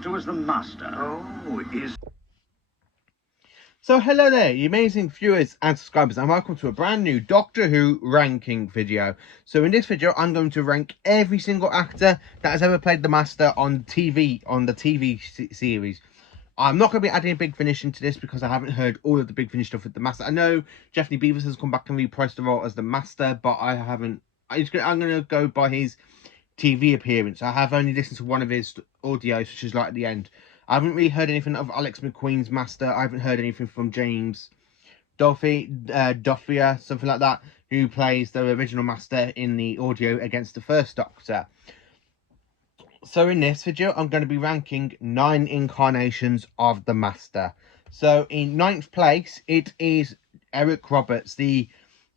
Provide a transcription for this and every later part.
referred to as the Master. Oh, is... So hello there, you amazing viewers and subscribers, and welcome to a brand new Doctor Who ranking video. So in this video, I'm going to rank every single actor that has ever played the Master on TV, on the TV series. I'm not going to be adding a Big Finish into this because I haven't heard all of the Big Finish stuff with the Master. I know Jeffrey Beavers has come back and reprised the role as the Master, but I haven't. I'm going to go by his TV appearance. I have only listened to one of his audios, which is right at the end. I haven't really heard anything of Alex McQueen's Master. I haven't heard anything from James Duffia, something like that, who plays the original Master in the audio against the first Doctor. So in this video, I'm going to be ranking 9 incarnations of the Master. So in 9th place, it is Eric Roberts, the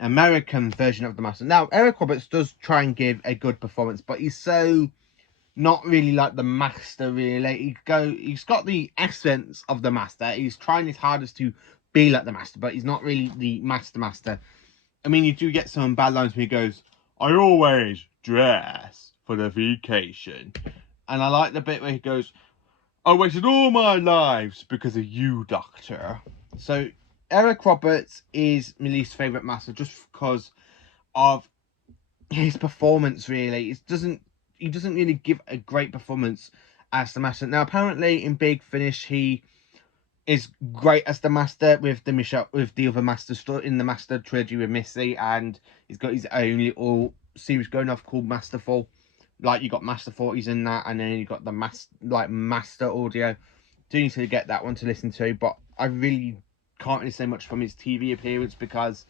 American version of the Master. Now, Eric Roberts does try and give a good performance, but he's so not really like the Master, really. He's got the essence of the Master. He's trying his hardest to be like the Master, but he's not really the Master. I mean, you do get some bad lines where he goes, "I always dress for the vacation." And I like the bit where he goes, "I waited all my lives because of you, Doctor." So Eric Roberts is my least favourite Master just because of his performance, really. He doesn't really give a great performance as the Master. Now, apparently in Big Finish, he is great as the Master with the other Master in the Master trilogy with Missy, and he's got his own little series going off called Masterful. Like, you got Master 40s in that, and then you got the Master audio. Do need to get that one to listen to, but I really can't really say much from his TV appearance because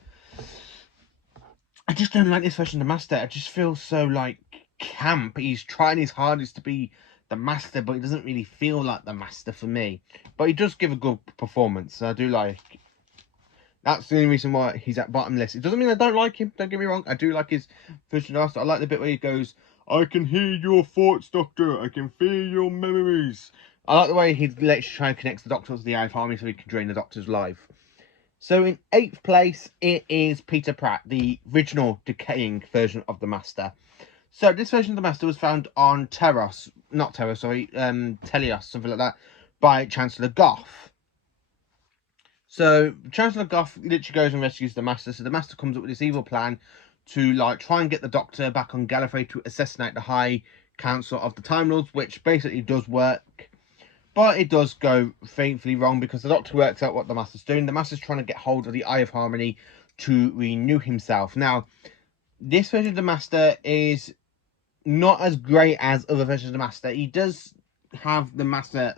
I just don't like this version of the Master. I just feel so like camp. He's trying his hardest to be the Master, but he doesn't really feel like the Master for me. But he does give a good performance, so I do like. That's the only reason why he's at bottom list. It doesn't mean I don't like him, don't get me wrong. I do like his version of the Master. I like the bit where he goes, "I can hear your thoughts, Doctor. I can feel your memories." I like the way he lets you try and connect the Doctor to the Eye of Harmony so he can drain the Doctor's life. So in 8th place, it is Peter Pratt, the original decaying version of the Master. So this version of the Master was found on Telios, something like that, by Chancellor Goff. So Chancellor Goff literally goes and rescues the Master. So the Master comes up with this evil plan to try and get the Doctor back on Gallifrey to assassinate the High Council of the Time Lords, which basically does work. But it does go faintly wrong because the Doctor works out what the Master's doing. The Master's trying to get hold of the Eye of Harmony to renew himself. Now, this version of the Master is not as great as other versions of the Master. He does have the Master,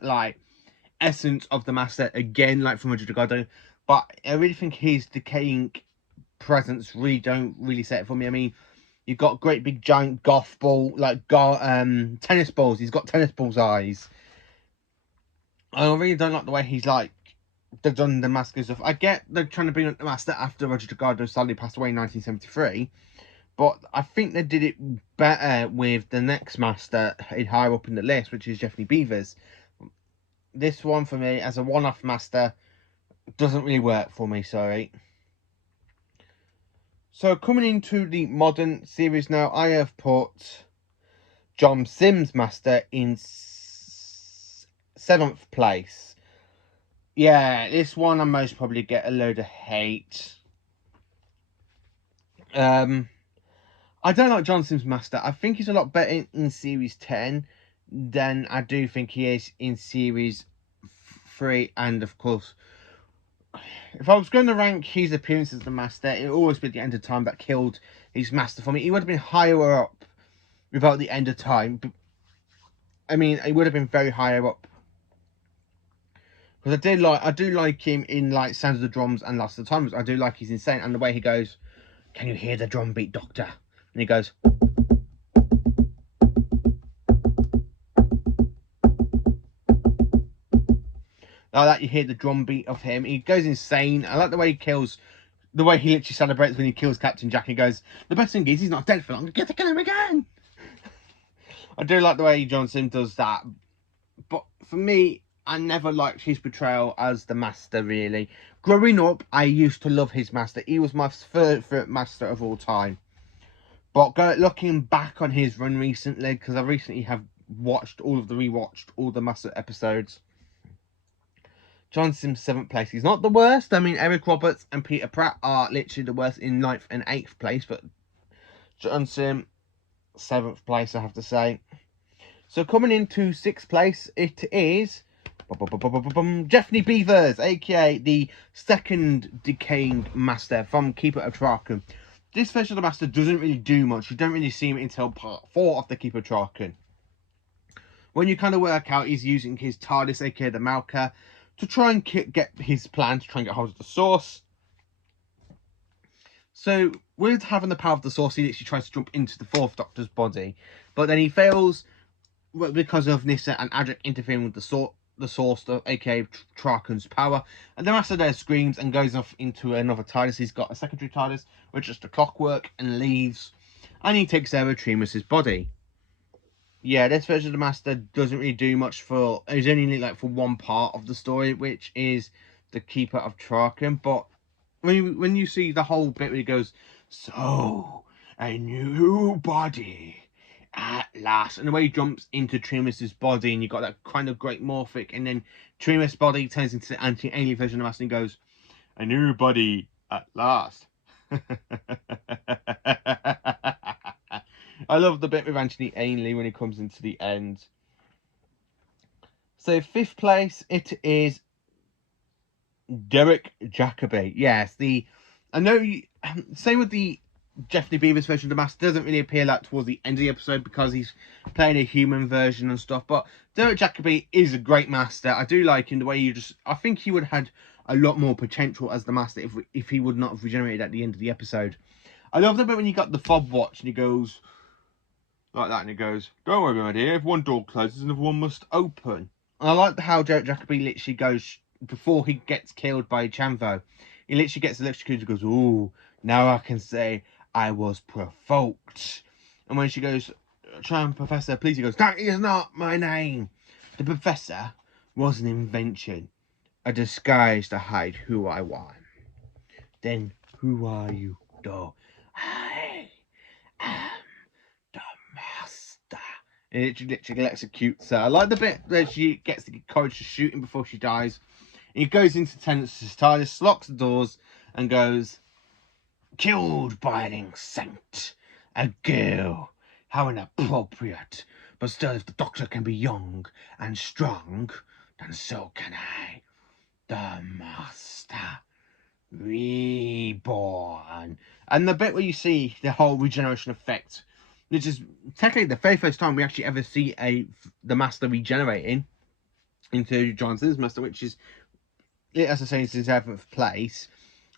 essence of the Master again, like from Rodrigo, but I really think his decaying presence don't really set it for me. I mean, you've got great big giant golf ball, tennis balls. He's got tennis balls eyes. I really don't like the way he's they've done the Master stuff. I get they're trying to bring up the Master after Roger Delgado sadly passed away in 1973, but I think they did it better with the next Master higher up in the list, which is Jeffrey Beavers. This one for me, as a one-off Master, doesn't really work for me, sorry. So coming into the modern series now, I have put John Simm's Master in 7th place. Yeah, this one I most probably get a load of hate. I don't like John Simm's Master. I think he's a lot better in Series 10 than I do think he is in Series 3. And of course, if I was going to rank his appearance as the Master, it would always be the End of Time that killed his Master for me. He would have been higher up without the End of Time. I mean, he would have been very higher up. Because I do like him in Sounds of the Drums and Last of the Time. I do like he's insane, and the way he goes, "Can you hear the drum beat, Doctor?" And he goes, like that. You hear the drum beat of him. He goes insane. I like the way he kills, the way he literally celebrates when he kills Captain Jack. He goes, "The best thing is he's not dead for long. Get to kill him again." I do like the way John Sim does that, but for me, I never liked his portrayal as the Master, really. Growing up, I used to love his Master. He was my favourite Master of all time. But looking back on his run recently, because I recently have rewatched all the Master episodes. John Sim's 7th place. He's not the worst. I mean, Eric Roberts and Peter Pratt are literally the worst in 9th and 8th place, but John Sim, 7th place, I have to say. So coming into 6th place, it is Jeffney Beavers, aka the second decaying Master from Keeper of Traken. This version of the Master doesn't really do much. You don't really see him until part 4 of the Keeper of Traken, when you kind of work out he's using his TARDIS, aka the Malka, to try and get his plan to try and get hold of the Source. So with having the power of the Source, he literally tries to jump into the 4th Doctor's body, but then he fails because of Nyssa and Adric interfering with the Source, aka Traken's power, and the Master there screams and goes off into another TARDIS. He's got a secondary TARDIS, which is the Clockwork, and leaves, and he takes over Tremus's body. Yeah, this version of the Master doesn't really do much for... It's only like for one part of the story, which is the Keeper of Traken. But when you see the whole bit where he goes, "So, a new body at last," and the way he jumps into Tremus's body, and you got that kind of great morphic, and then Tremus' body turns into the anti-alien version of the Master, and goes, "A new body at last." I love the bit with Anthony Ainley when he comes into the end. So 5th place, it is Derek Jacobi. Yes, I know same with the Jeffrey Beavers version of the Master, doesn't really appear like towards the end of the episode because he's playing a human version and stuff. But Derek Jacobi is a great Master. I do like him the way I think he would have had a lot more potential as the Master if he would not have regenerated at the end of the episode. I love the bit when you got the fob watch and he goes like that, and it goes, "Don't worry, my dear, if one door closes, another one must open." And I like how Derek Jacobi literally goes, before he gets killed by Chanvo, he literally gets electrocuted and goes, "Ooh, now I can say I was provoked." And when she goes, "Professor, please," he goes, "That is not my name. The Professor was an invention, a disguise to hide who I was. Then who are you, though? I am the Master." And it literally executes her. I like the bit where she gets the courage to shoot him before she dies. And he goes into Tennant's TARDIS, locks the doors, and goes, "Killed by an insect, a girl. How inappropriate. But still, if the Doctor can be young and strong, then so can I. The Master Reborn." And the bit where you see the whole regeneration effect, which is technically the very first time we actually ever see the Master regenerating into John Sim's Master, which is, as I say, it's his 7th place.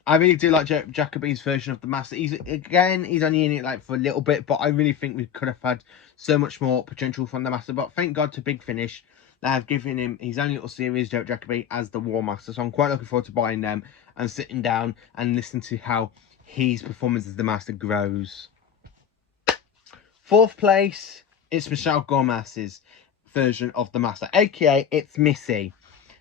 I really do like Jacobi's version of the Master. He's only in it like for a little bit, but I really think we could have had so much more potential from the Master. But thank God to Big Finish, they have given him his own little series, Jacobi, as the War Master. So I'm quite looking forward to buying them and sitting down and listening to how his performance as the Master grows. 4th place, it's Michelle Gomez's version of the Master, aka it's Missy.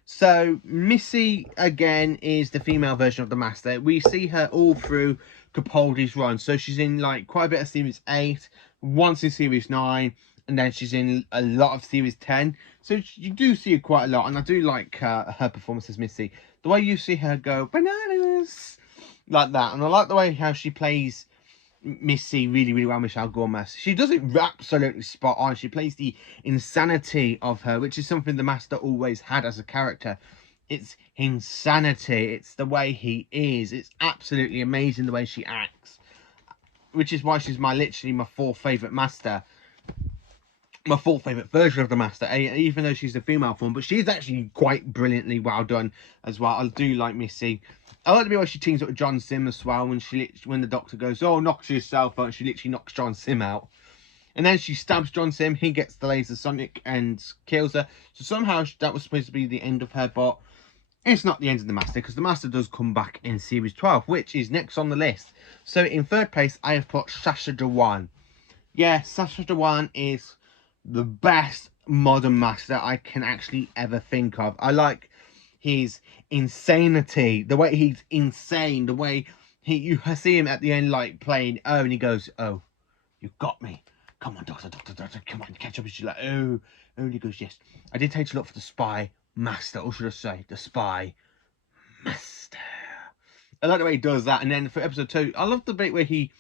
So Missy again is the female version of the Master. We see her all through Capaldi's run. So she's in like quite a bit of Series 8, once in Series 9, and then she's in a lot of Series 10. So you do see her quite a lot, and I do like her performance as Missy. The way you see her go bananas like that, and I like the way how she plays Missy really well, Michelle Gomez. She does it absolutely spot on. She plays the insanity of her, which is something the Master always had as a character. It's insanity. It's the way he is. It's absolutely amazing the way she acts, which is why she's literally my 4th favourite Master. My 4th favourite version of the Master, even though she's the female form, but she's actually quite brilliantly well done as well. I do like Missy. I like the way she teams up with John Sim as well, when the Doctor goes, "Oh, knock yourself out," she literally knocks John Sim out. And then she stabs John Sim, he gets the laser sonic and kills her. So somehow that was supposed to be the end of her, but it's not the end of the Master, because the Master does come back in Series 12, which is next on the list. So in 3rd place, I have put Sacha Dhawan. Yeah, Sacha Dhawan is the best modern Master I can actually ever think of. I like his insanity, the way he's insane, the way you see him at the end like playing, "Oh," and he goes, "Oh, you got me, come on, Doctor, come on, catch up. And she's like, oh. And he goes, yes. I did take a look for the spy master, or should I say, the spy master. I like the way he does that. And then for episode 2, I love the bit where he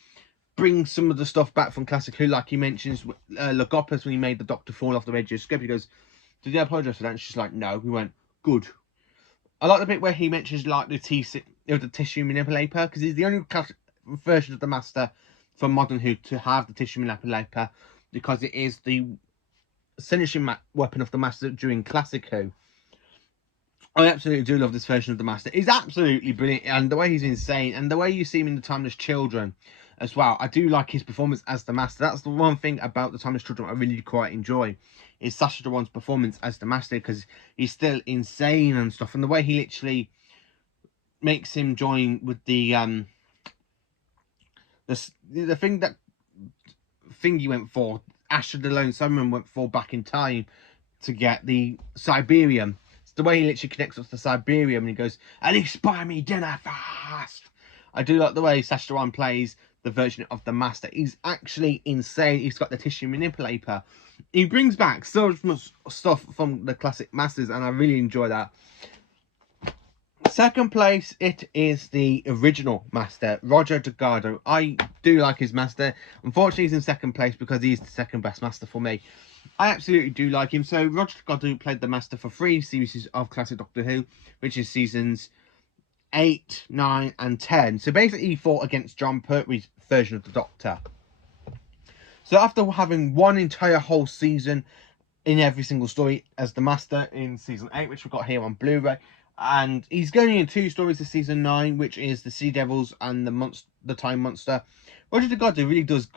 brings some of the stuff back from Classic Who, like he mentions Logopus when he made the Doctor fall off the edge of the script. He goes, did you apologise for that? And she's like, no. We went, good. I like the bit where he mentions like the tissue manipulator, because he's the only version of the Master from Modern Who to have the tissue manipulator, because it is the finishing weapon of the Master during Classic Who. I absolutely do love this version of the Master. He's absolutely brilliant, and the way he's insane, and the way you see him in the Timeless Children as well. I do like his performance as the Master. That's the one thing about the Timeless Children I really quite enjoy, is Sacha Dhawan's performance as the Master, because he's still insane and stuff, and the way he literally makes him join with the thing that Thingy went for, Asher the Lone Summoner went for back in time to get the Siberium. The way he literally connects us to Siberium, and he goes, at least buy me dinner fast. I do like the way Sacha Dhawan plays the version of the Master. He's actually insane. He's got the tissue manipulator. He brings back so much stuff from the classic Masters, and I really enjoy that. Second place, it is the original Master, Roger Delgado. I do like his Master. Unfortunately, he's in second place because he's the second best Master for me. I absolutely do like him. So Roger Delgado played the Master for 3 series of classic Doctor Who, which is seasons 8, 9 and 10. So basically he fought against John Pertwee's version of the Doctor. So after having one entire whole season in every single story as the Master in season 8, which we've got here on Blu-ray, and he's going in 2 stories of season 9, which is the Sea Devils and the Time Monster. Roger Delgado really does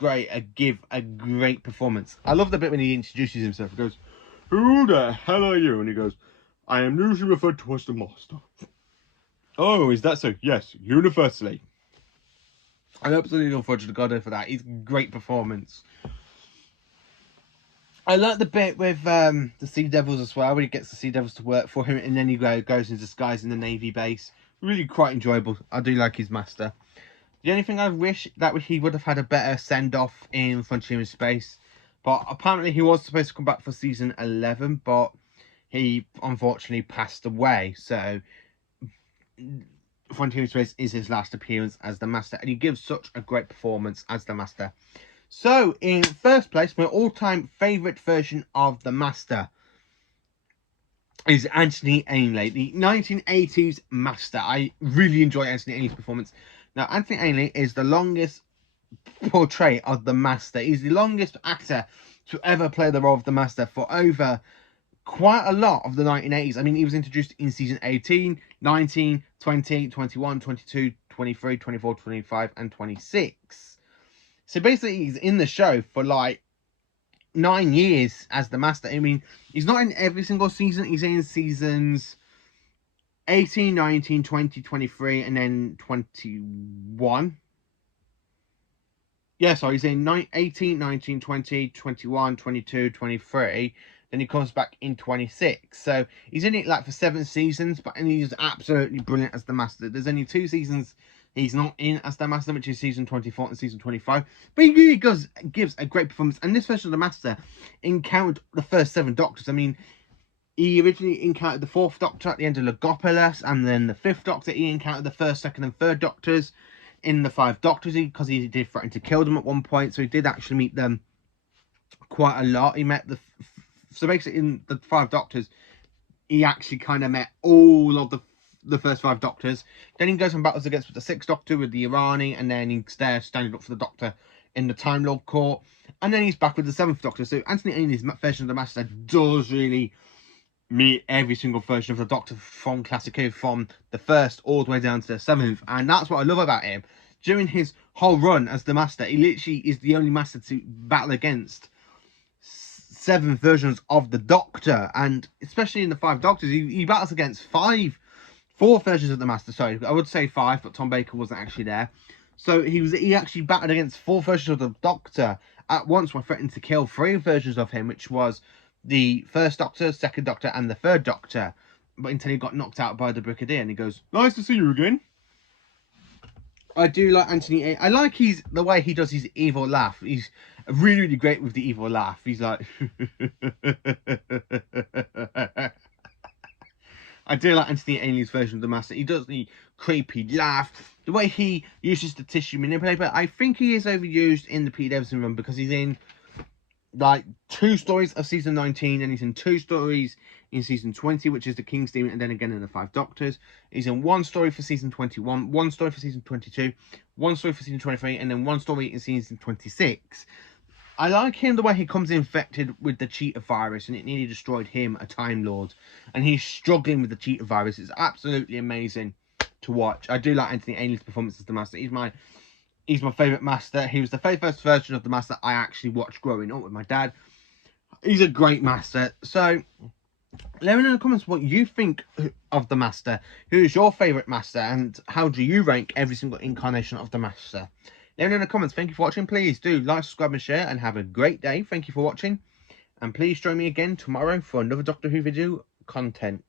give a great performance. I love the bit when he introduces himself. He goes, who the hell are you? And he goes, I am usually referred to as the Master. Oh, is that so? Yes, universally. I absolutely love Roger Delgado for that. It's a great performance. I like the bit with the Sea Devils as well, where he gets the Sea Devils to work for him, and then he goes in disguise in the Navy base. Really quite enjoyable. I do like his Master. The only thing I wish that he would have had a better send-off in Frontier in Space. But apparently he was supposed to come back for season 11, but he unfortunately passed away. So Frontier in Space is his last appearance as the Master, and he gives such a great performance as the Master. So, in first place, my all-time favourite version of the Master is Anthony Ainley, the 1980s Master. I really enjoy Anthony Ainley's performance. Now, Anthony Ainley is the longest portray of the Master. He's the longest actor to ever play the role of the Master for over quite a lot of the 1980s. I mean, he was introduced in season 18, 19, 20, 21, 22, 23, 24, 25, and 26. So basically, he's in the show for like 9 years as the Master. I mean, he's not in every single season. He's in seasons 18, 19, 20, 23, and then 21. Yeah, sorry, he's in 18, 19, 20, 21, 22, 23. Then he comes back in 26. So he's in it like for 7 seasons, and he's absolutely brilliant as the Master. There's only 2 seasons he's not in as the Master, which is season 24 and season 25. But he really gives a great performance. And this version of the Master encountered the first 7 Doctors. I mean, he originally encountered the 4th Doctor at the end of Logopolis, and then the 5th Doctor, he encountered the 1st, 2nd and 3rd Doctors in the 5 Doctors, because he did threaten to kill them at one point. So he did actually meet them quite a lot. He met so basically in the 5 Doctors, he actually kind of met all of the first 5 Doctors. Then he goes and battles against the 6th Doctor with the Irani, and then he's there standing up for the Doctor in the Time Lord Court, and then he's back with the 7th Doctor. So Anthony Ainley's version of the Master does really meet every single version of the Doctor from Classic Who, from the 1st all the way down to the 7th, and that's what I love about him. During his whole run as the Master, he literally is the only Master to battle against 7 versions of the Doctor, and especially in the 5 Doctors, he battles against 4 versions of the Master. Sorry, I would say 5, but Tom Baker wasn't actually there. So he actually battled against 4 versions of the Doctor at once, while threatening to kill 3 versions of him, which was the 1st Doctor, 2nd Doctor, and the 3rd Doctor. But until he got knocked out by the Brigadier, and he goes, "Nice to see you again." I do like Anthony. I like the way he does his evil laugh. He's really, really great with the evil laugh. He's like, I do like Anthony Ainley's version of the Master. He does the creepy laugh. The way he uses the tissue manipulator. I think he is overused in the Pete Davidson run because he's in like 2 stories of season 19 and he's in 2 stories in season 20, which is the King's Demon, and then again in the 5 Doctors. He's in 1 story for season 21, 1 story for season 22, 1 story for season 23, and then 1 story in season 26. I like him the way he comes infected with the cheetah virus and it nearly destroyed him, a Time Lord, and he's struggling with the cheetah virus. It's absolutely amazing to watch. I do like Anthony Ainley's performance as the Master. He's my favourite Master. He was the very first version of the Master I actually watched growing up with my dad. He's a great Master. So let me know in the comments what you think of the Master. Who is your favourite Master and how do you rank every single incarnation of the Master? Let me know in the comments. Thank you for watching. Please do like, subscribe and share and have a great day. Thank you for watching. And please join me again tomorrow for another Doctor Who video content.